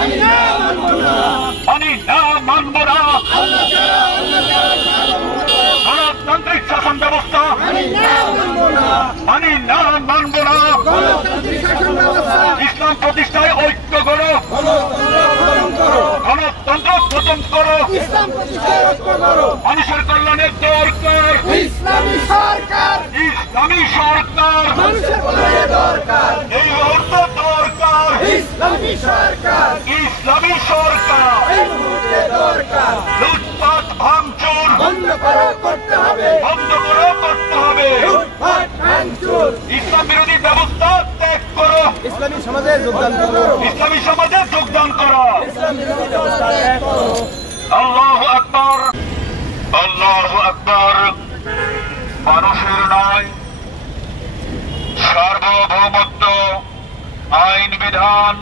মানি না, মানব না। গণতান্ত্রিক শাসন ব্যবস্থা মানি না, মানব না। ইসলাম প্রতিষ্ঠায় ঐক্য করো, গণতন্ত্র খতম করো, মানুষের কল্যাণের দরকার ইসলামী সরকার, এই অর্থ দরকার ইসলামী সরকার, লুটপাট ভাঙচুর বন্ধ করো, করতে হবে। ইসলাম বিরোধী ব্যবস্থা ত্যাগ করো, ইসলামী সমাজে যোগদান করো। আল্লাহু আকবার, আল্লাহু আকবার। মানুষের নয়, সার্বভৌমত্ব, আইন বিধান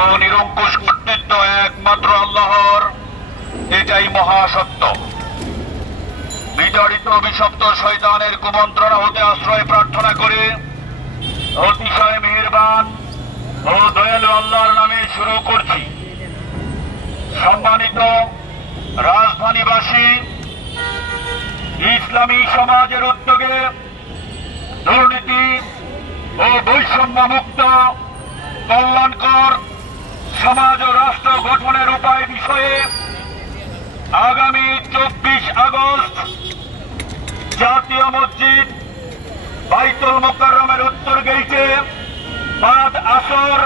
ও নিরঙ্কুশ কর্তৃত্ব একমাত্র আল্লাহর, এটাই মহাসত্য। বিতাড়িত অভিশপ্ত শয়তানের কুমন্ত্রণা হতে আশ্রয় প্রার্থনা করে অতিশয় মেহেরবান ও দয়ালু আল্লাহর নামে শুরু করছি। সম্মানিত রাজধানীবাসী, ইসলামী সমাজের উদ্যোগে দুর্নীতি ও বৈষম্য মুক্ত কল্যাণকর সমাজ ও রাষ্ট্র গঠনের উপায় বিষয়ে আগামী 24 আগস্ট জাতীয় মসজিদ বাইতুল মুকাররমের উত্তর গেইটে বাদ আসর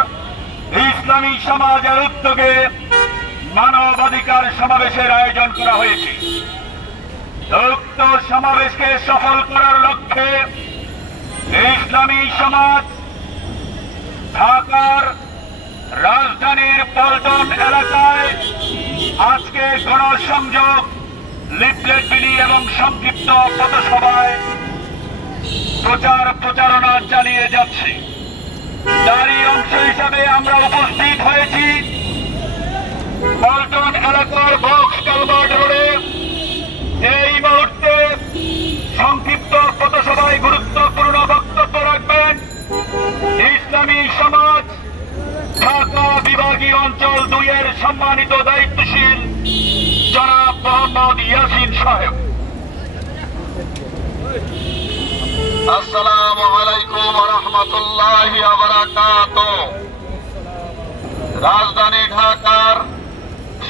ইসলামী সমাজের উদ্যোগে মানবাধিকার সমাবেশের আয়োজন করা হয়েছে। উক্ত সমাবেশকে সফল করার লক্ষ্যে ইসলামী সমাজ ঢাকার রাজধানীর পল্টন এলাকায় আজকে গণসংযোগ, লিফলেট বিলি এবং সংক্ষিপ্ত পথসভায় প্রচারণা চালিয়ে যাচ্ছে। তারই অংশ হিসাবে আমরা উপস্থিত হয়েছি পল্টন এলাকার বক্স কালভার্ট রোডে। এই মুহূর্তে সংক্ষিপ্ত পথসভায় গুরুত্বপূর্ণ বক্তব্য রাখবেন ইসলামী সমাজ ঢাকা বিভাগীয় অঞ্চল 2-এর সম্মানিত দায়িত্বশীল জনাব মোহাম্মদ ইয়াসিন সাহেব। আসসালামু আলাইকুম ওয়া রাহমাতুল্লাহি ওয়া বারাকাতুহু। রাজধানী ঢাকার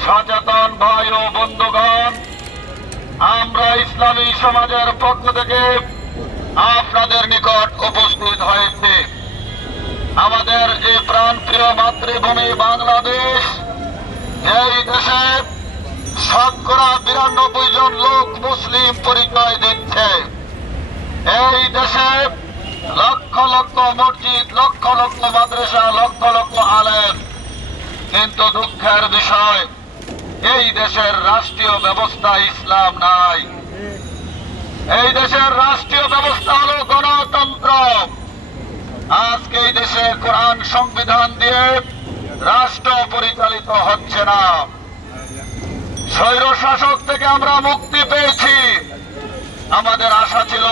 সচেতন ভাই ও বন্ধুগণ, আমরা ইসলামী সমাজের পক্ষ থেকে আপনাদের নিকট উপস্থিত হয়েছে। আমাদের এই প্রাণপ্রিয় মাতৃভূমি বাংলাদেশ, এই দেশে শতকরা 92 জন লোক মুসলিম পরিচয় দিচ্ছে। এই দেশে লক্ষ লক্ষ মসজিদ, লক্ষ লক্ষ মাদ্রাসা, লক্ষ লক্ষ আলেম, কিন্তু দুঃখের বিষয় এই দেশের রাষ্ট্রীয় ব্যবস্থা ইসলাম নাই। এই দেশের রাষ্ট্রীয় ব্যবস্থা হলো গণতন্ত্র। আজকে এই দেশে কোরআন সংবিধান দিয়ে রাষ্ট্র পরিচালিত হচ্ছে না। স্বৈর শাসক থেকে আমরা মুক্তি পেয়েছি। আমাদের আশা ছিল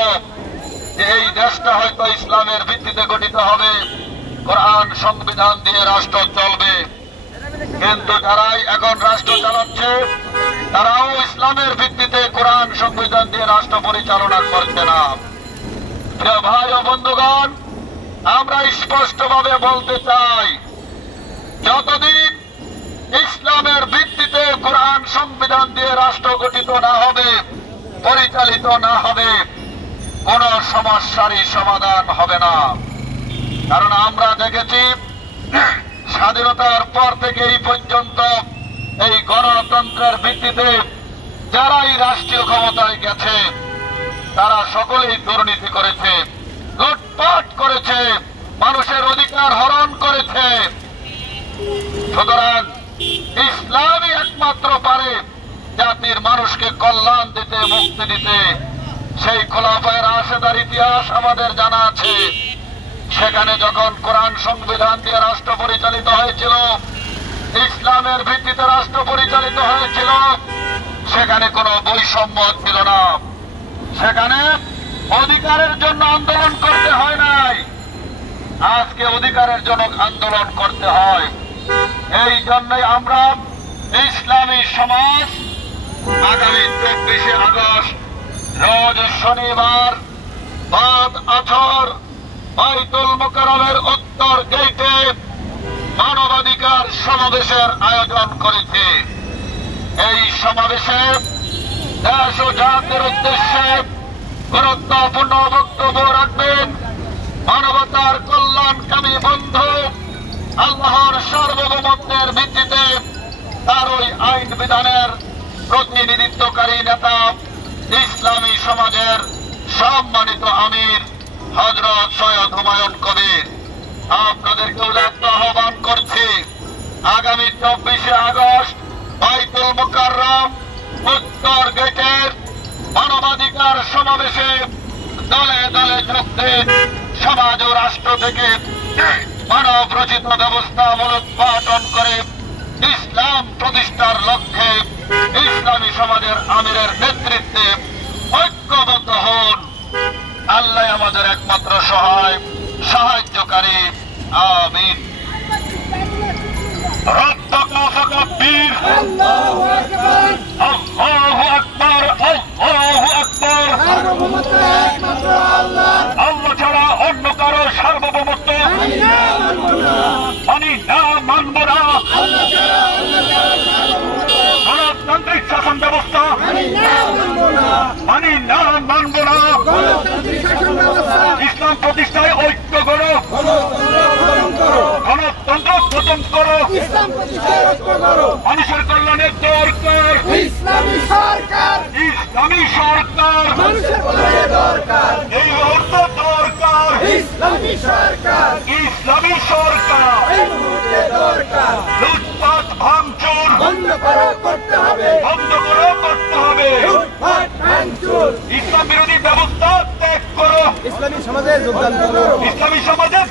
যে এই দেশটা হয়তো ইসলামের ভিত্তিতে গঠিত হবে, কোরআন সংবিধান দিয়ে রাষ্ট্র চলবে। কিন্তু যারাই এখন রাষ্ট্র চালাচ্ছে তারাও ইসলামের ভিত্তিতে কোরআন সংবিধান দিয়ে রাষ্ট্র পরিচালনা করছে না। প্রিয় ভাই ও বন্ধুগণ, আমরা স্পষ্টভাবে বলতে চাই, যতদিন ইসলামের ভিত্তিতে কোরআন সংবিধান দিয়ে রাষ্ট্র গঠিত না হবে, পরিচালিত না হবে, কোন সমস্যারই সমাধান হবে না। কারণ আমরা দেখেছি স্বাধীনতার পর থেকে এই পর্যন্ত এই গণতন্ত্রের ভিত্তিতে যারাই রাষ্ট্রীয় ক্ষমতায় গেছে তারা সকলেই দুর্নীতি করেছে, লুটপাট করেছে, মানুষের অধিকার হরণ করেছে। সুতরাং ইসলামই একমাত্র পারে জাতির মানুষকে কল্যাণ দিতে, মুক্তি দিতে। সেই খোলাফায়ে রাশেদার ইতিহাস আমাদের জানা আছে। সেখানে যখন কোরআন সংবিধান দিয়ে রাষ্ট্র পরিচালিত হয়েছিল, ইসলামের ভিত্তিতে রাষ্ট্র পরিচালিত হয়েছিল, সেখানে কোনো বৈষম্য ছিল না। সেখানে অধিকারের জন্য আন্দোলন করতে হয় নাই। আজকে অধিকারের জন্য আন্দোলন করতে হয়। এই জন্যই আমরা ইসলামী সমাজ আগামী 24শে আগস্ট রোজ শনিবার বাদ আছর বাইতুল মুকাররমের উত্তর গেটে মানবাধিকার সমাবেশের আয়োজন করেছে। এই সমাবেশে দেশ ও জাতির উদ্দেশ্যে গুরুত্বপূর্ণ বক্তব্য রাখবেন মানবতার কল্যাণকামী বন্ধু, আল্লাহর সার্বভৌমত্বের ভিত্তিতে তার ওই আইন বিধানের প্রতিনিধিত্বকারী নেতা ইসলামী সমাজের সম্মানিত আমির হযরত সৈয়দ হুমায়ুন কবির। আপনাদেরকে উদাত্ত আহ্বান করছি, আগামী 24শে আগস্ট বাইতুল মুকাররম উত্তর গেটের মানবাধিকার সমাবেশে দলে দলে যোগ দিন। সমাজ ও রাষ্ট্র থেকে মানব রচিত ব্যবস্থা মূলোৎপাটন করে ইসলাম প্রতিষ্ঠার লক্ষ্যে ইসলামী সমাজের আমিরের নেতৃত্বে ঐক্যবদ্ধ হন। আল্লাহ আমাদের একমাত্র সহায়, সাহায্যকারী। আমিন। রব্বানা ফাকাব্বির, আল্লাহু আকবার, আল্লাহু আকবার, আল্লাহু আকবার। আল্লাহ ছাড়া অন্য কারো সার্বভৌমত্ব মানি না, মানব না। গণতান্ত্রিক শাসন ব্যবস্থা মানি না, মানব না। ইসলাম প্রতিষ্ঠায় ঐক্য করো, গণতন্ত্র খতম করো, মানুষের কল্যাণের দরকার ইসলামী সরকার, ইসলামী সরকার এই মুহূর্তে দরকার ইসলামী সরকার, ইসলামী সরকার লুটপাট ভাঙচুর বন্ধ করতে হবে, বন্ধ করতে হবে। ইসলাম বিরোধী ব্যবস্থা ত্যাগ করো, ইসলামী সমাজে যোগদান করো, ইসলামী সমাজে